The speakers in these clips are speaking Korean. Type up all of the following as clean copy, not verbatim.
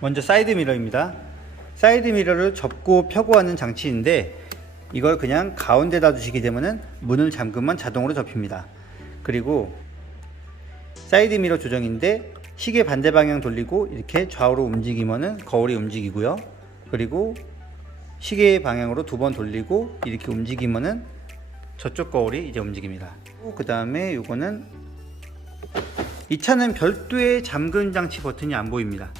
먼저 사이드 미러입니다. 사이드 미러를 접고 펴고 하는 장치인데 이걸 그냥 가운데다 두시게 되면은 문을 잠그면 자동으로 접힙니다. 그리고 사이드 미러 조정인데 시계 반대 방향 돌리고 이렇게 좌우로 움직이면은 거울이 움직이고요. 그리고 시계 방향으로 두 번 돌리고 이렇게 움직이면은 저쪽 거울이 이제 움직입니다. 그 다음에 요거는 이 차는 별도의 잠금 장치 버튼이 안 보입니다.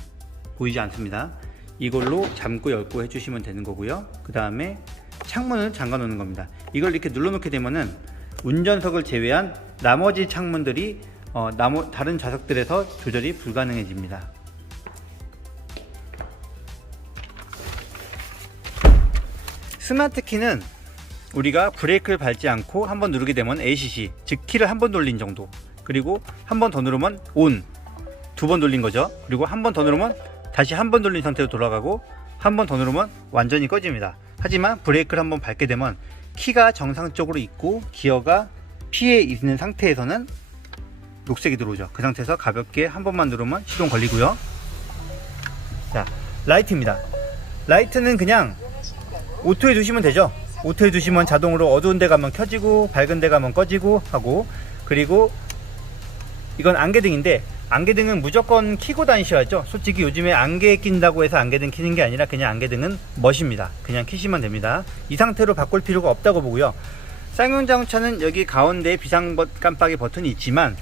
보이지 않습니다. 이걸로 잠고 열고 해주시면 되는 거고요. 그 다음에 창문을 잠가 놓는 겁니다. 이걸 이렇게 눌러 놓게 되면은 운전석을 제외한 나머지 창문들이 다른 좌석들에서 조절이 불가능해집니다. 스마트 키는 우리가 브레이크를 밟지 않고 한번 누르게 되면 ACC, 즉 키를 한 번 돌린 정도, 그리고 한 번 더 누르면 ON, 두 번 돌린 거죠. 그리고 한 번 더 누르면 다시 한 번 돌린 상태로 돌아가고 한 번 더 누르면 완전히 꺼집니다. 하지만 브레이크를 한번 밟게 되면 키가 정상적으로 있고 기어가 P에 있는 상태에서는 녹색이 들어오죠. 그 상태에서 가볍게 한 번만 누르면 시동 걸리고요. 자, 라이트입니다. 라이트는 그냥 오토에 두시면 되죠. 오토에 두시면 자동으로 어두운 데 가면 켜지고 밝은 데 가면 꺼지고 하고, 그리고 이건 안개등인데 안개등은 무조건 켜고 다니셔야죠. 솔직히 요즘에 안개 낀다고 해서 안개등 켜는 게 아니라 그냥 안개등은 멋입니다. 그냥 켜시면 됩니다. 이 상태로 바꿀 필요가 없다고 보고요. 쌍용자동차는 여기 가운데에 비상 깜빡이 버튼이 있지만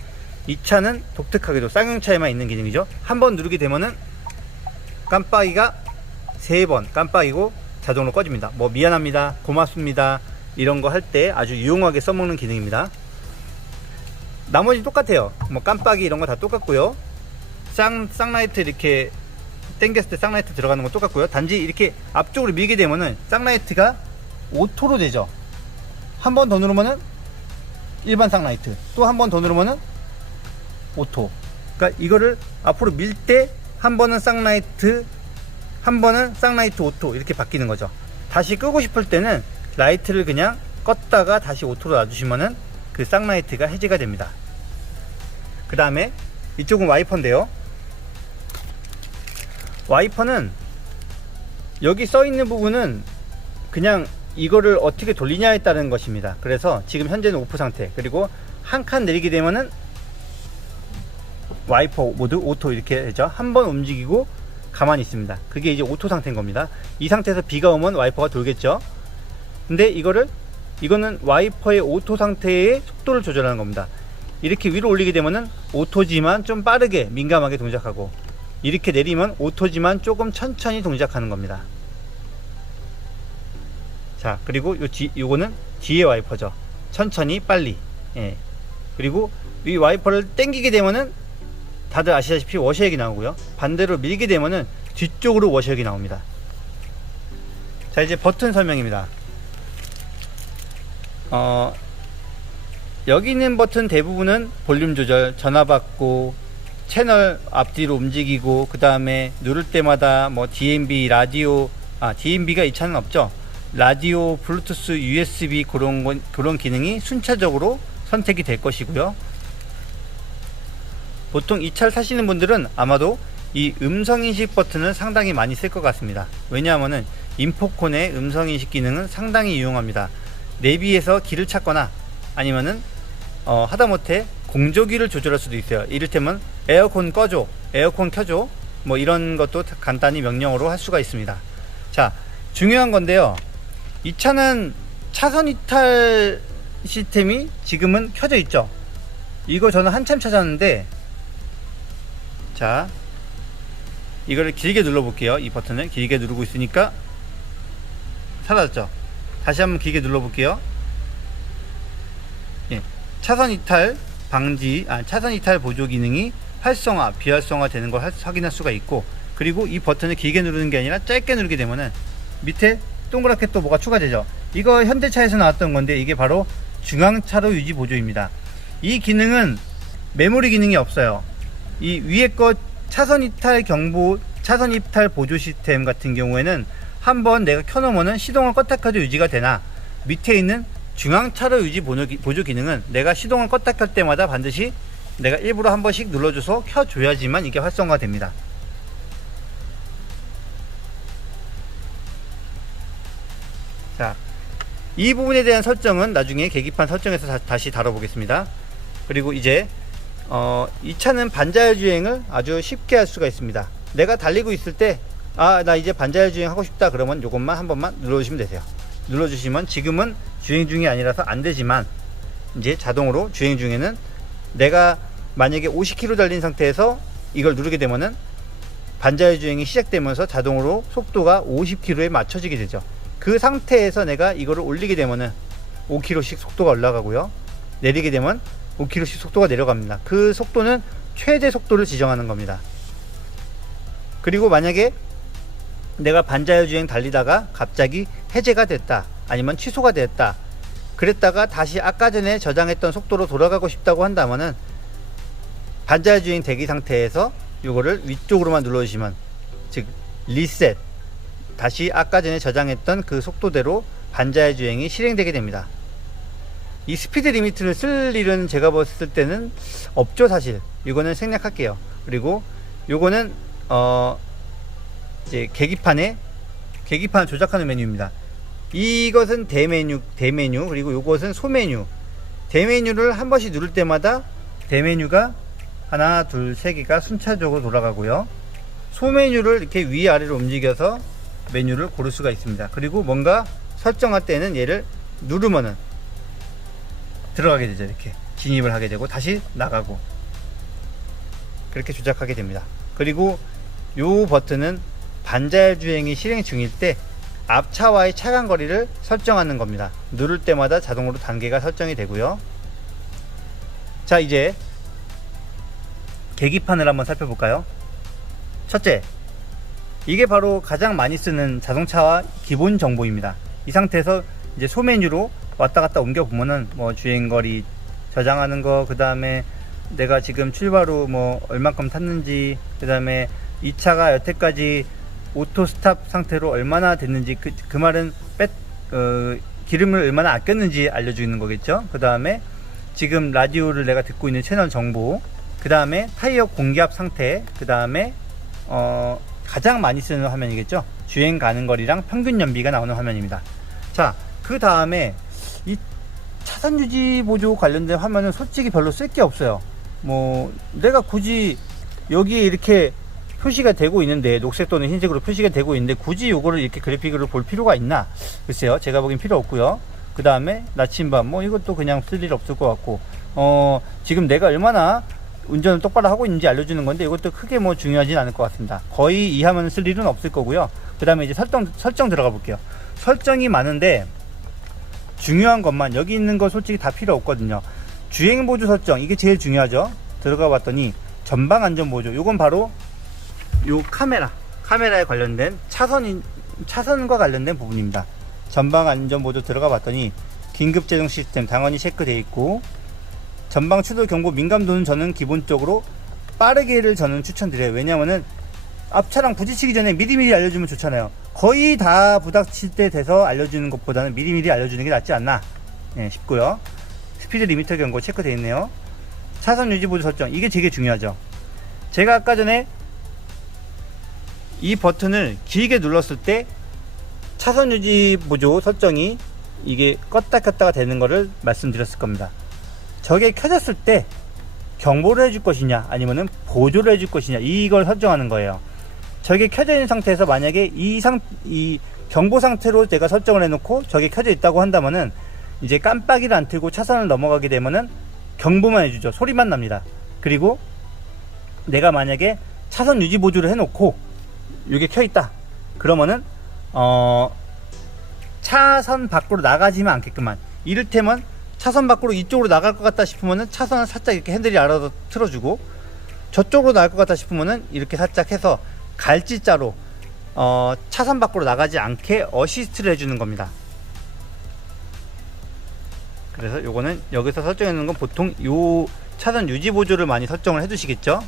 이 차는 독특하게도 쌍용차에만 있는 기능이죠. 한번 누르게 되면은 깜빡이가 3번 깜빡이고 자동으로 꺼집니다. 뭐 미안합니다, 고맙습니다 이런 거 할 때 아주 유용하게 써먹는 기능입니다. 나머지 똑같아요. 뭐 깜빡이 이런 거 다 똑같고요. 쌍라이트 이렇게 당겼을 때 쌍라이트 들어가는 거 똑같고요. 단지 이렇게 앞쪽으로 밀게 되면은 쌍라이트가 오토로 되죠. 한 번 더 누르면은 일반 쌍라이트, 또 한 번 더 누르면은 오토. 그러니까 이거를 앞으로 밀 때 한 번은 쌍라이트, 한 번은 쌍라이트 오토 이렇게 바뀌는 거죠. 다시 끄고 싶을 때는 라이트를 그냥 껐다가 다시 오토로 놔주시면은 그 쌍라이트가 해제가 됩니다. 그 다음에 이쪽은 와이퍼인데요. 와이퍼는 여기 써 있는 부분은 그냥 이거를 어떻게 돌리냐에 따른 것입니다. 그래서 지금 현재는 오프 상태, 그리고 한 칸 내리게 되면은 와이퍼 모드 오토 이렇게 되죠. 한번 움직이고 가만히 있습니다. 그게 이제 오토 상태인 겁니다. 이 상태에서 비가 오면 와이퍼가 돌겠죠. 근데 이거는 와이퍼의 오토 상태의 속도를 조절하는 겁니다. 이렇게 위로 올리게 되면은 오토지만 좀 빠르게 민감하게 동작하고, 이렇게 내리면 오토지만 조금 천천히 동작하는 겁니다. 자, 그리고 요거는 뒤에 와이퍼죠. 천천히 빨리. 예. 그리고 이 와이퍼를 당기게 되면은 다들 아시다시피 워셔액이 나오고요. 반대로 밀게 되면은 뒤쪽으로 워셔액이 나옵니다. 자, 이제 버튼 설명입니다. 여기 있는 버튼 대부분은 볼륨 조절, 전화 받고, 채널 앞뒤로 움직이고, 그 다음에 누를 때마다 뭐 DMB, 라디오, DMB가 이 차는 없죠. 라디오, 블루투스, USB 그런 기능이 순차적으로 선택이 될 것이고요. 보통 이 차를 사시는 분들은 아마도 이 음성인식 버튼을 상당히 많이 쓸 것 같습니다. 왜냐하면은 인포콘의 음성인식 기능은 상당히 유용합니다. 내비에서 길을 찾거나 아니면은 하다못해 공조기를 조절할 수도 있어요. 이를테면 에어컨 꺼줘, 에어컨 켜줘, 뭐 이런 것도 간단히 명령어로 할 수가 있습니다. 자, 중요한 건데요. 이 차는 차선 이탈 시스템이 지금은 켜져 있죠. 이거 저는 한참 찾았는데, 자, 이거를 길게 눌러 볼게요. 이 버튼을 길게 누르고 있으니까 사라졌죠. 다시 한번 길게 눌러 볼게요. 예, 차선 이탈 방지, 차선 이탈 보조 기능이 활성화, 비활성화 되는 걸 확인할 수가 있고, 그리고 이 버튼을 길게 누르는 게 아니라 짧게 누르게 되면은 밑에 동그랗게 또 뭐가 추가되죠. 이거 현대차에서 나왔던 건데 이게 바로 중앙차로 유지 보조입니다. 이 기능은 메모리 기능이 없어요. 이 위에 거 차선 이탈 경보, 차선 이탈 보조 시스템 같은 경우에는 한번 내가 켜놓으면 시동을 껐다 켜도 유지가 되나, 밑에 있는 중앙차로 유지 보조 기능은 내가 시동을 껐다 켤 때마다 반드시 내가 일부러 한 번씩 눌러줘서 켜줘야지만 이게 활성화됩니다. 이 부분에 대한 설정은 나중에 계기판 설정에서 다시 다뤄보겠습니다. 그리고 이제 이 차는 반자율 주행을 아주 쉽게 할 수가 있습니다. 내가 달리고 있을 때 나 이제 반자율 주행 하고 싶다 그러면 요것만 한 번만 눌러주시면 되세요. 눌러주시면 지금은 주행 중이 아니라서 안 되지만 이제 자동으로 주행 중에는 내가 만약에 50km 달린 상태에서 이걸 누르게 되면은 반자율 주행이 시작되면서 자동으로 속도가 50km에 맞춰지게 되죠. 그 상태에서 내가 이거를 올리게 되면은 5km씩 속도가 올라가고요. 내리게 되면 5km씩 속도가 내려갑니다. 그 속도는 최대 속도를 지정하는 겁니다. 그리고 만약에 내가 반자율 주행 달리다가 갑자기 해제가 됐다, 아니면 취소가 됐다, 그랬다가 다시 아까 전에 저장했던 속도로 돌아가고 싶다고 한다면은 반자율 주행 대기 상태에서 이거를 위쪽으로만 눌러주시면, 즉 리셋, 다시 아까 전에 저장했던 그 속도대로 반자율 주행이 실행되게 됩니다. 이 스피드 리미트를 쓸 일은 제가 봤을 때는 없죠, 사실. 이거는 생략할게요. 그리고 요거는 이제 계기판을 조작하는 메뉴입니다. 이것은 대메뉴, 그리고 요것은 소메뉴. 대메뉴를 한 번씩 누를 때마다 대메뉴가 하나, 둘, 세 개가 순차적으로 돌아가고요. 소메뉴를 이렇게 위아래로 움직여서 메뉴를 고를 수가 있습니다. 그리고 뭔가 설정할 때는 얘를 누르면은 들어가게 되죠. 이렇게 진입을 하게 되고 다시 나가고, 그렇게 조작하게 됩니다. 그리고 요 버튼은 반자율 주행이 실행 중일 때 앞차와의 차간 거리를 설정하는 겁니다. 누를 때마다 자동으로 단계가 설정이 되고요. 자, 이제 계기판을 한번 살펴볼까요? 첫째, 이게 바로 가장 많이 쓰는 자동차와 기본 정보입니다. 이 상태에서 이제 소메뉴로 왔다 갔다 옮겨 보면은 뭐 주행거리 저장하는 거, 그 다음에 내가 지금 출발 후 뭐 얼만큼 탔는지, 그 다음에 이 차가 여태까지 오토 스탑 상태로 얼마나 됐는지, 그 말은 기름을 얼마나 아꼈는지 알려주는 거겠죠. 그 다음에 지금 라디오를 내가 듣고 있는 채널 정보, 그 다음에 타이어 공기압 상태, 그 다음에 가장 많이 쓰는 화면이겠죠. 주행 가는 거리랑 평균 연비가 나오는 화면입니다. 자, 그 다음에 이 차선 유지 보조 관련된 화면은 솔직히 별로 쓸 게 없어요. 뭐 내가 굳이 여기에 이렇게 표시가 되고 있는데, 녹색 또는 흰색으로 표시가 되고 있는데 굳이 요거를 이렇게 그래픽으로 볼 필요가 있나? 글쎄요, 제가 보기엔 필요 없고요. 그 다음에 나침반, 뭐 이것도 그냥 쓸 일 없을 것 같고, 지금 내가 얼마나 운전을 똑바로 하고 있는지 알려주는 건데 이것도 크게 뭐 중요하진 않을 것 같습니다. 거의 이 화면을 쓸 일은 없을 거고요. 그 다음에 이제 설정 들어가 볼게요. 설정이 많은데 중요한 것만, 여기 있는 거 솔직히 다 필요 없거든요. 주행 보조 설정, 이게 제일 중요하죠. 들어가 봤더니 전방 안전 보조, 요건 바로 요 카메라에 관련된 차선과 관련된 부분입니다. 전방 안전 보조 들어가 봤더니 긴급 제동 시스템 당연히 체크되어 있고, 전방 추돌 경보 민감도는 저는 기본적으로 빠르게를 저는 추천드려요. 왜냐면은 앞차랑 부딪히기 전에 미리미리 알려주면 좋잖아요. 거의 다 부닥칠 때 돼서 알려주는 것보다는 미리미리 알려주는 게 낫지 않나 싶고요. 스피드 리미터 경고 체크되어 있네요. 차선 유지 보조 설정, 이게 되게 중요하죠. 제가 아까 전에 이 버튼을 길게 눌렀을 때 차선 유지 보조 설정이 이게 껐다 켰다가 되는 거를 말씀드렸을 겁니다. 저게 켜졌을 때 경보를 해줄 것이냐 아니면은 보조를 해줄 것이냐, 이걸 설정하는 거예요. 저게 켜져 있는 상태에서 만약에 이 경보 상태로 내가 설정을 해놓고 저게 켜져 있다고 한다면은 이제 깜빡이를 안 틀고 차선을 넘어가게 되면은 경보만 해주죠. 소리만 납니다. 그리고 내가 만약에 차선 유지 보조를 해놓고 이게 켜 있다 그러면은 차선 밖으로 나가지만 않게끔만, 이를테면 차선 밖으로 이쪽으로 나갈 것 같다 싶으면은 차선을 살짝 이렇게 핸들이 알아서 틀어주고, 저쪽으로 나갈 것 같다 싶으면은 이렇게 살짝 해서 갈지자로 차선 밖으로 나가지 않게 어시스트를 해주는 겁니다. 그래서 요거는 여기서 설정해 놓은 건 보통 요 차선 유지 보조를 많이 설정을 해 두시겠죠.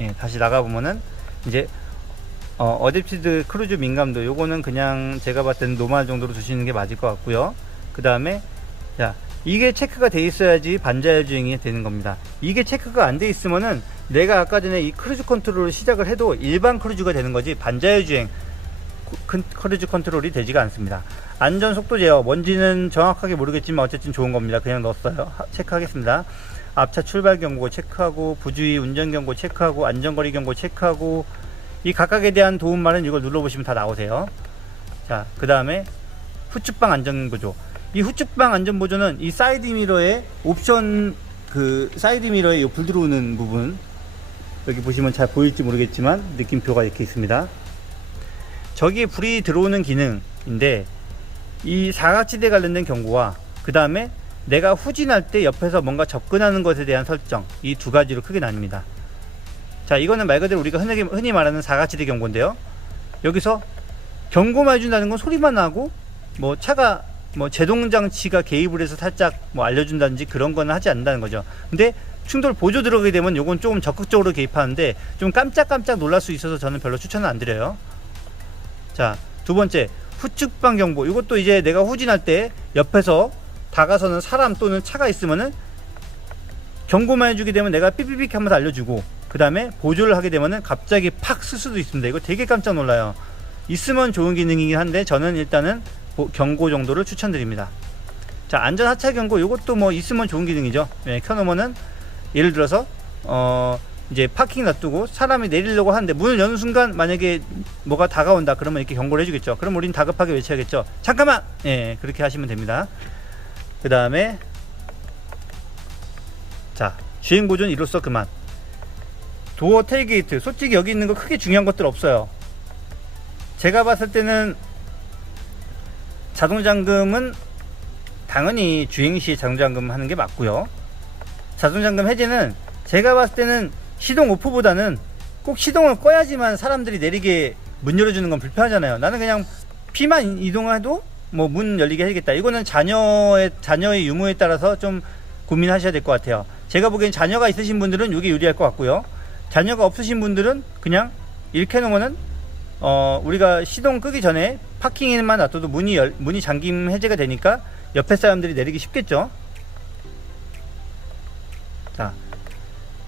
예, 다시 나가 보면은 이제 어댑티드 크루즈 민감도, 요거는 그냥 제가 봤을 때는 노멀 정도로 두시는 게 맞을 것 같고요. 그 다음에 자, 이게 체크가 돼 있어야지 반자율 주행이 되는 겁니다. 이게 체크가 안 돼 있으면은 내가 아까 전에 이 크루즈 컨트롤을 시작을 해도 일반 크루즈가 되는 거지 반자율 주행 크루즈 컨트롤이 되지가 않습니다. 안전 속도 제어, 뭔지는 정확하게 모르겠지만 어쨌든 좋은 겁니다. 그냥 넣었어요. 체크하겠습니다. 앞차 출발 경고 체크하고, 부주의 운전 경고 체크하고, 안전거리 경고 체크하고, 이 각각에 대한 도움말은 이걸 눌러보시면 다 나오세요. 자, 그 다음에 후측방 안전보조. 이 후측방 안전보조는 이 사이드 미러의 옵션, 그 사이드 미러에 불 들어오는 부분, 여기 보시면 잘 보일지 모르겠지만 느낌표가 이렇게 있습니다. 저기에 불이 들어오는 기능인데, 이 사각지대 관련된 경고와 그 다음에 내가 후진할 때 옆에서 뭔가 접근하는 것에 대한 설정, 이 두 가지로 크게 나뉩니다. 자, 이거는 말 그대로 우리가 흔히 말하는 사각지대 경고인데요. 여기서 경고만 해준다는 건 소리만 나고, 뭐 차가 뭐 제동장치가 개입을 해서 살짝 뭐 알려준다든지 그런 거는 하지 않는다는 거죠. 근데 충돌 보조 들어가게 되면 요건 조금 적극적으로 개입하는데 좀 깜짝깜짝 놀랄 수 있어서 저는 별로 추천은 안 드려요. 자, 두 번째, 후측방 경보. 이것도 이제 내가 후진할 때 옆에서 다가서는 사람 또는 차가 있으면은 경고만 해주게 되면 내가 삐삐삐 하면서 알려주고, 그 다음에 보조를 하게 되면은 갑자기 팍 쓸 수도 있습니다. 이거 되게 깜짝 놀라요. 있으면 좋은 기능이긴 한데 저는 일단은 경고 정도를 추천드립니다. 자, 안전 하차 경고. 이것도 뭐 있으면 좋은 기능이죠. 예, 켜놓으면은 예를 들어서 이제 파킹 놔두고 사람이 내리려고 하는데 문을 여는 순간 만약에 뭐가 다가온다 그러면 이렇게 경고를 해주겠죠. 그럼 우린 다급하게 외쳐야겠죠. 잠깐만! 예, 그렇게 하시면 됩니다. 그 다음에 자, 주행보조는 이로써 그만. 도어 테일게이트. 솔직히 여기 있는 거 크게 중요한 것들 없어요. 제가 봤을 때는 자동잠금은 당연히 주행시 자동잠금 하는 게 맞고요. 자동잠금 해제는 제가 봤을 때는 시동 오프보다는 꼭 시동을 꺼야지만 사람들이 내리게 문 열어주는 건 불편하잖아요. 나는 그냥 피만 이동해도 뭐 문 열리게 해야겠다. 이거는 자녀의 유무에 따라서 좀 고민하셔야 될 것 같아요. 제가 보기엔 자녀가 있으신 분들은 이게 유리할 것 같고요. 자녀가 없으신 분들은 그냥 이렇게 해놓으면은 우리가 시동 끄기 전에 파킹에만 놔둬도 문이 잠김 해제가 되니까 옆에 사람들이 내리기 쉽겠죠. 자,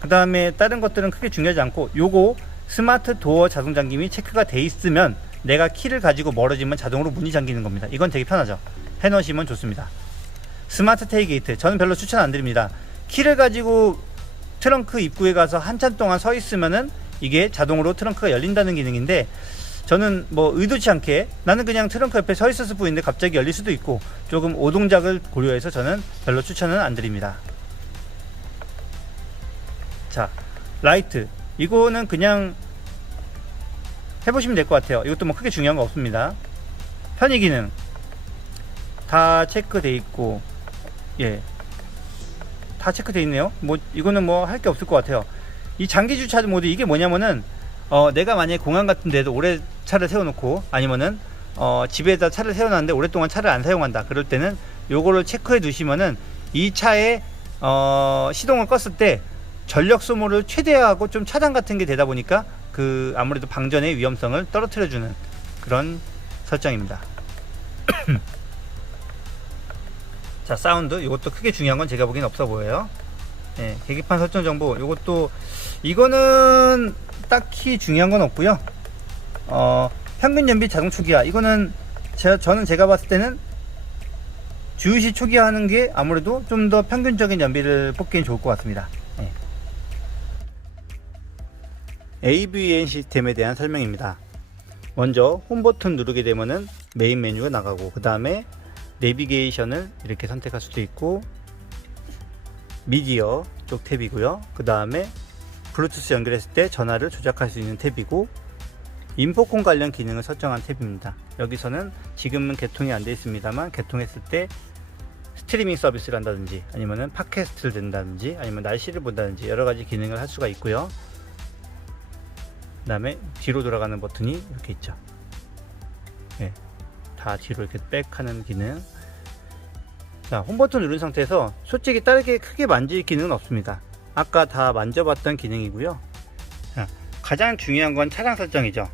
그 다음에 다른 것들은 크게 중요하지 않고, 요거 스마트 도어 자동 잠김이 체크가 돼 있으면 내가 키를 가지고 멀어지면 자동으로 문이 잠기는 겁니다. 이건 되게 편하죠. 해놓으시면 좋습니다. 스마트 테일게이트, 저는 별로 추천 안 드립니다. 키를 가지고 트렁크 입구에 가서 한참 동안 서 있으면은 이게 자동으로 트렁크가 열린다는 기능인데, 저는 뭐 의도치 않게 나는 그냥 트렁크 옆에 서 있었을 뿐인데 갑자기 열릴 수도 있고, 조금 오동작을 고려해서 저는 별로 추천은 안 드립니다. 자, 라이트. 이거는 그냥 해보시면 될 것 같아요. 이것도 뭐 크게 중요한 거 없습니다. 편의 기능 다 체크돼 있고, 예, 다 체크돼 있네요. 뭐 이거는 뭐 할 게 없을 것 같아요. 이 장기 주차 모드, 이게 뭐냐면은 내가 만약에 공항 같은 데도 오래 차를 세워놓고, 아니면은 집에다 차를 세워놨는데 오랫동안 차를 안 사용한다, 그럴 때는 요거를 체크해 두시면은 이 차에 시동을 껐을 때 전력 소모를 최대화하고 좀 차단 같은 게 되다 보니까 그 아무래도 방전의 위험성을 떨어뜨려 주는 그런 설정입니다. 자, 사운드. 이것도 크게 중요한 건 제가 보기엔 없어 보여요. 예, 계기판 설정 정보. 이거는 딱히 중요한 건 없고요. 평균 연비 자동 초기화. 이거는 저는 제가 봤을 때는 주유시 초기화 하는 게 아무래도 좀 더 평균적인 연비를 뽑기엔 좋을 것 같습니다. 예. AVN 시스템에 대한 설명입니다. 먼저 홈 버튼 누르게 되면은 메인 메뉴가 나가고, 그 다음에 내비게이션을 이렇게 선택할 수도 있고, 미디어 쪽 탭이고요. 그 다음에 블루투스 연결했을 때 전화를 조작할 수 있는 탭이고, 인포콘 관련 기능을 설정한 탭입니다. 여기서는 지금은 개통이 안 되어 있습니다만, 개통했을 때 스트리밍 서비스를 한다든지, 아니면은 팟캐스트를 듣는다든지, 아니면 날씨를 본다든지 여러가지 기능을 할 수가 있고요. 그 다음에 뒤로 돌아가는 버튼이 이렇게 있죠. 네, 다 뒤로 이렇게 백 하는 기능. 자, 홈 버튼 누른 상태에서 솔직히 다르게 크게 만질 기능은 없습니다. 아까 다 만져봤던 기능이고요. 자, 가장 중요한 건 차량 설정이죠.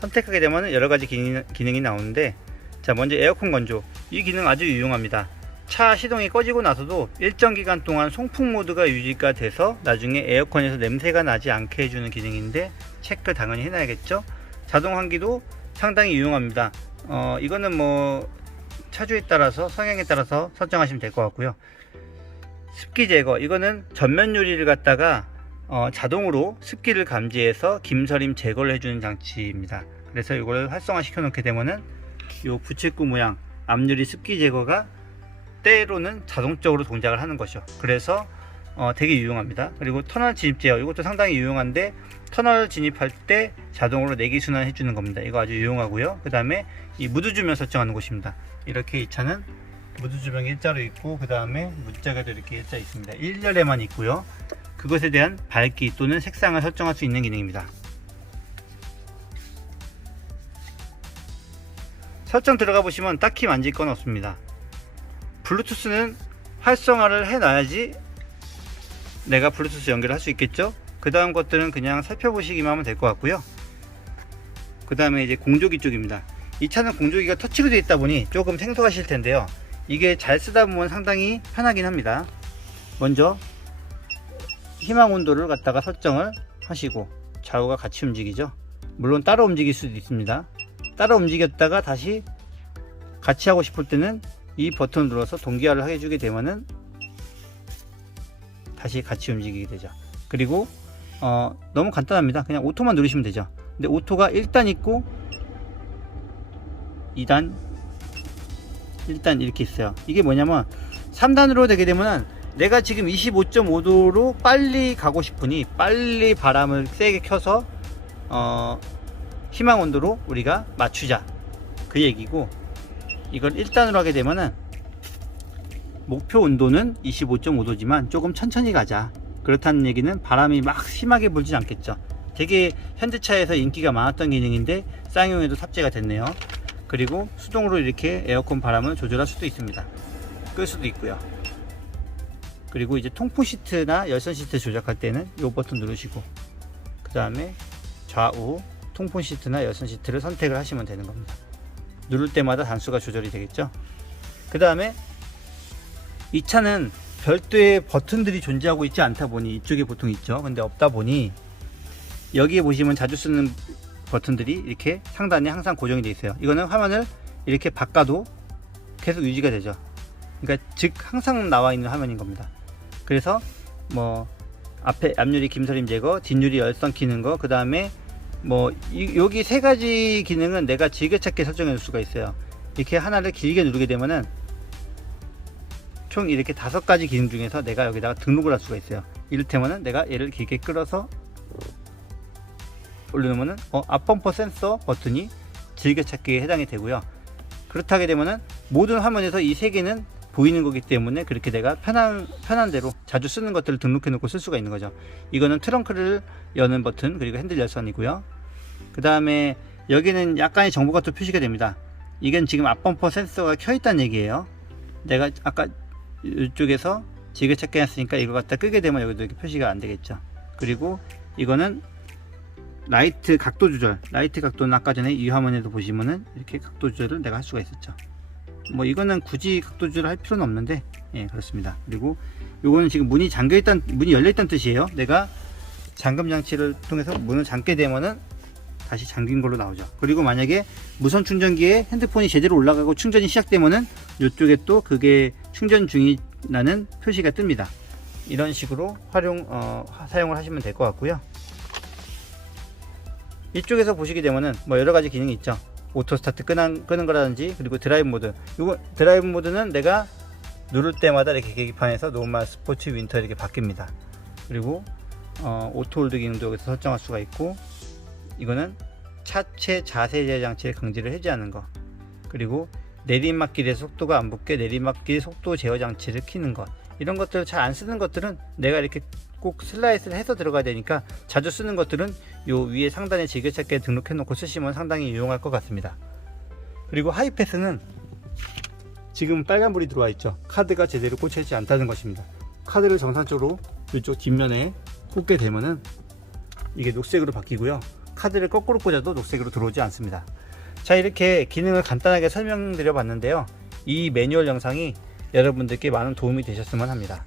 선택하게 되면 여러가지 기능이 나오는데, 자, 먼저 에어컨 건조. 이 기능 아주 유용합니다. 차 시동이 꺼지고 나서도 일정 기간 동안 송풍 모드가 유지가 돼서 나중에 에어컨에서 냄새가 나지 않게 해주는 기능인데, 체크 당연히 해놔야겠죠. 자동 환기도 상당히 유용합니다. 이거는 뭐 차주에 따라서 성향에 따라서 설정하시면 될 것 같고요. 습기 제거, 이거는 전면 유리를 갖다가 자동으로 습기를 감지해서 김서림 제거를 해주는 장치입니다. 그래서 이걸 활성화 시켜 놓게 되면은 요 부채구 모양 앞유리 습기 제거가 때로는 자동적으로 동작을 하는 것이죠. 그래서 되게 유용합니다. 그리고 터널 진입 제어, 이것도 상당히 유용한데 터널 진입할 때 자동으로 내기 순환 해주는 겁니다. 이거 아주 유용하고요. 그 다음에 이 무드 조명 설정하는 곳입니다. 이렇게 이 차는 무드 조명 일자로 있고, 그 다음에 문자가도 이렇게 일자 있습니다. 1열에만 있고요. 그것에 대한 밝기 또는 색상을 설정할 수 있는 기능입니다. 설정 들어가 보시면 딱히 만질 건 없습니다. 블루투스는 활성화를 해 놔야지 내가 블루투스 연결을 할 수 있겠죠. 그 다음 것들은 그냥 살펴보시기만 하면 될 것 같고요. 그 다음에 이제 공조기 쪽입니다. 이 차는 공조기가 터치로 되어 있다 보니 조금 생소하실 텐데요. 이게 잘 쓰다 보면 상당히 편하긴 합니다. 먼저 희망 온도를 갖다가 설정을 하시고, 좌우가 같이 움직이죠. 물론 따로 움직일 수도 있습니다. 따로 움직였다가 다시 같이 하고 싶을 때는 이 버튼을 눌러서 동기화를 해주게 되면은 다시 같이 움직이게 되죠. 그리고 너무 간단합니다. 그냥 오토만 누르시면 되죠. 근데 오토가 1단 있고 2단, 1단 이렇게 있어요. 이게 뭐냐면 3단으로 되게 되면은 내가 지금 25.5도로 빨리 가고 싶으니 빨리 바람을 세게 켜서 희망 온도로 우리가 맞추자, 그 얘기고, 이걸 1단으로 하게 되면은 목표 온도는 25.5도지만 조금 천천히 가자, 그렇다는 얘기는 바람이 막 심하게 불지 않겠죠. 되게 현대차에서 인기가 많았던 기능인데 쌍용에도 탑재가 됐네요. 그리고 수동으로 이렇게 에어컨 바람을 조절할 수도 있습니다. 끌 수도 있고요. 그리고 이제 통풍 시트나 열선 시트 조작할 때는 이 버튼 누르시고, 그 다음에 좌우 통풍 시트나 열선 시트를 선택을 하시면 되는 겁니다. 누를 때마다 단수가 조절이 되겠죠. 그 다음에 이 차는 별도의 버튼들이 존재하고 있지 않다 보니, 이쪽에 보통 있죠. 근데 없다 보니 여기에 보시면 자주 쓰는 버튼들이 이렇게 상단에 항상 고정이 되어 있어요. 이거는 화면을 이렇게 바꿔도 계속 유지가 되죠. 그러니까 즉 항상 나와 있는 화면인 겁니다. 그래서 뭐 앞에 앞유리 김서림 제거, 뒷유리 열선 키는 거, 그 다음에 뭐 여기 세 가지 기능은 내가 즐겨찾기 설정해 줄 수가 있어요. 이렇게 하나를 길게 누르게 되면은 총 이렇게 5가지 기능 중에서 내가 여기다가 등록을 할 수가 있어요. 이를테면은 내가 얘를 길게 끌어서 올려놓으면은 앞범퍼 센서 버튼이 즐겨찾기에 해당이 되고요. 그렇다게 되면은 모든 화면에서 이 세 개는 보이는 거기 때문에 그렇게 내가 편한 대로 자주 쓰는 것들을 등록해 놓고 쓸 수가 있는 거죠. 이거는 트렁크를 여는 버튼, 그리고 핸들 열선이고요. 그 다음에 여기는 약간의 정보가 또 표시가 됩니다. 이건 지금 앞범퍼 센서가 켜 있다는 얘기예요. 내가 아까 이쪽에서 즐겨찾기 했으니까 이거 갖다 끄게 되면 여기도 이렇게 표시가 안 되겠죠. 그리고 이거는 라이트 각도 조절, 라이트 각도는 아까 전에 이 화면에도 보시면은 이렇게 각도 조절을 내가 할 수가 있었죠. 뭐 이거는 굳이 각도 조절을 할 필요는 없는데, 예, 그렇습니다. 그리고 요거는 지금 문이 문이 열려있다는 뜻이에요. 내가 잠금 장치를 통해서 문을 잠게 되면은 다시 잠긴 걸로 나오죠. 그리고 만약에 무선 충전기에 핸드폰이 제대로 올라가고 충전이 시작되면은 이쪽에 또 그게 충전 중이라는 표시가 뜹니다. 이런 식으로 사용을 하시면 될 것 같고요. 이쪽에서 보시게 되면은 뭐 여러가지 기능이 있죠. 오토 스타트 끄는 거라든지, 그리고 드라이브 모드. 이거 드라이브 모드는 내가 누를 때마다 이렇게 계기판에서 노멀, 스포츠, 윈터 이렇게 바뀝니다. 그리고 오토 홀드 기능도 여기서 설정할 수가 있고, 이거는 차체 자세 제어 장치의 강제를 해제하는 거, 그리고 내리막길의 속도가 안 붙게 내리막길 속도 제어 장치를 켜는 것, 이런 것들 잘 안 쓰는 것들은 내가 이렇게 꼭 슬라이스를 해서 들어가야 되니까, 자주 쓰는 것들은 요 위에 상단에 즐겨찾기에 등록해 놓고 쓰시면 상당히 유용할 것 같습니다. 그리고 하이패스는 지금 빨간불이 들어와 있죠. 카드가 제대로 꽂혀 있지 않다는 것입니다. 카드를 정상적으로 이쪽 뒷면에 꽂게 되면은 이게 녹색으로 바뀌고요. 카드를 거꾸로 꽂아도 녹색으로 들어오지 않습니다. 자, 이렇게 기능을 간단하게 설명드려 봤는데요. 이 매뉴얼 영상이 여러분들께 많은 도움이 되셨으면 합니다.